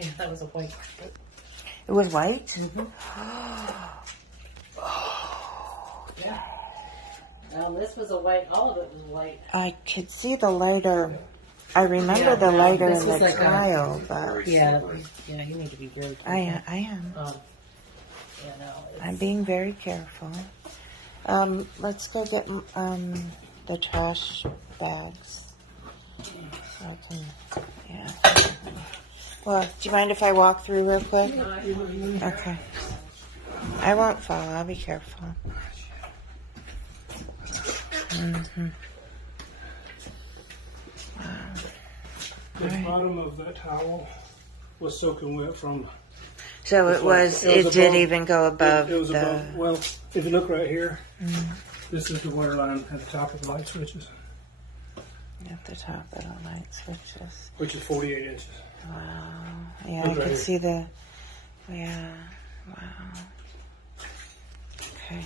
Yeah, that was a white carpet. It was white? Mm-hmm. Yeah. This was a white, all of it was white. I could see the lighter. I remember the lighter in the like tile, but Yeah, yeah, you need to be very careful. I am. Yeah, no, I'm being very careful. Let's go get the trash bags. So I can, yeah. Well, do you mind if I walk through real quick? Okay. I won't fall. I'll be careful. Mm-hmm. Wow. The bottom of that towel was soaking wet from. So it did above, even go above it was the. above. Well, if you look right here, this is the water line at the top of the light switches, At the top of the light switches. which is 48 inches. Wow. Yeah, Look I right could here. see the. Yeah. Wow. Okay.